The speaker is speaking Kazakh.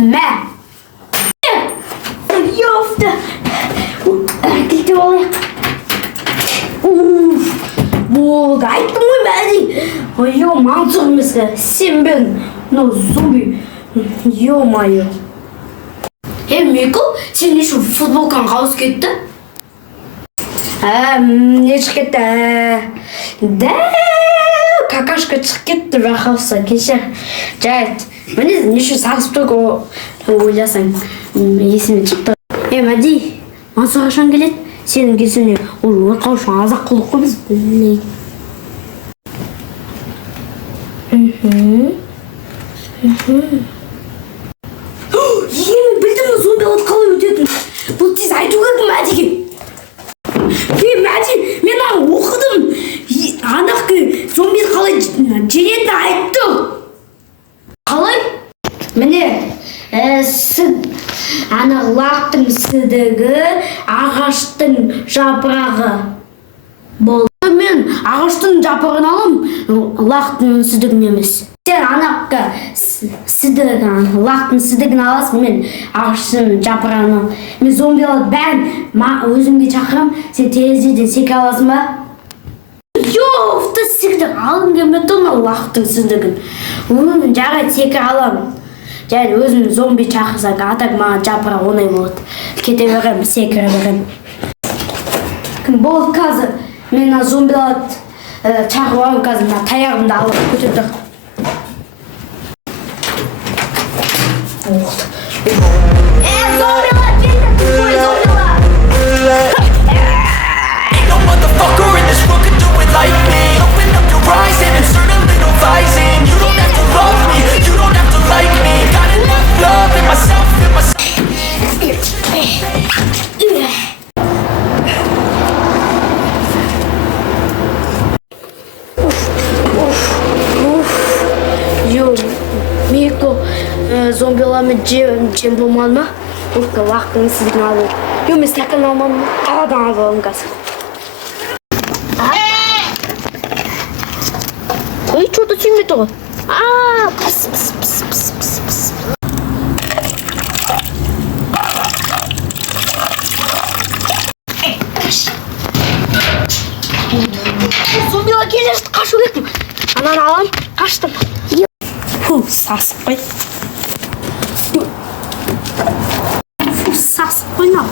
Мә. Ёпта. Келтіп алайық. Болды, айттым ғой бәді. Ой-ё, маңсық емеске. Сен бен, зомби. Ё-майо. Мейко, сен не үшін футболкаң қауыз кетті? Не шығып кетті? Да, какашка шығып кетті, бақауса, кешер. Жайт, міне не үшін сағысып тұр ойласаң, есіме шықты. Мәди, маңсы қашан келеді? Сенің кесіне ол орқау үшін азақ қылық қой біз білмейді. Білдім зомби от қалай өтетін. Бұл тез айту керек Мәдиге. Мәди, мен оқыдым. Анақы зомби қалай жеңетінді айтты. Қалай? Міне, лақтың сідігі ағаштың жапырағы болды. Мен ағаштың жапырағын алым, лақтың сідігін емес. Сен анаққа лақтың сідігін аласың, мен ағаштың жапырағын алым. Мен зомбиларды бәрін өзімге шақырам, сен терезеден секе аласың ба? Ёфта сігді алым келмеді лақтың сідігін. Жарайды секе алам. Және өзім зомби шақырсақ, атак маған жапырақ оңай болады. Кете берем, секіре берем. Болды қазір. Мен зомбиларды шақырып алам қазір. Таяғымды алып көтердік. Зомбилар, келді! Ой, зомбилар! Ain't no motherfucker in this world can do it like me. Open up your eyes and insert a little visine. You don't have to love me, you don't have to like me. Got enough love in myself, in myself. Мейко, зомбилармен жем болмады ма? Олқа лақтың сіздігін алып. Мен стакан алмадым, қаладан алып алым қазір. Ой, что-то түймеді ғой. Пыс. Зомбилар келе жатыр, қашу керекпін. Ананы алам, қаштым. Сасып қой. Сасып қой, нау.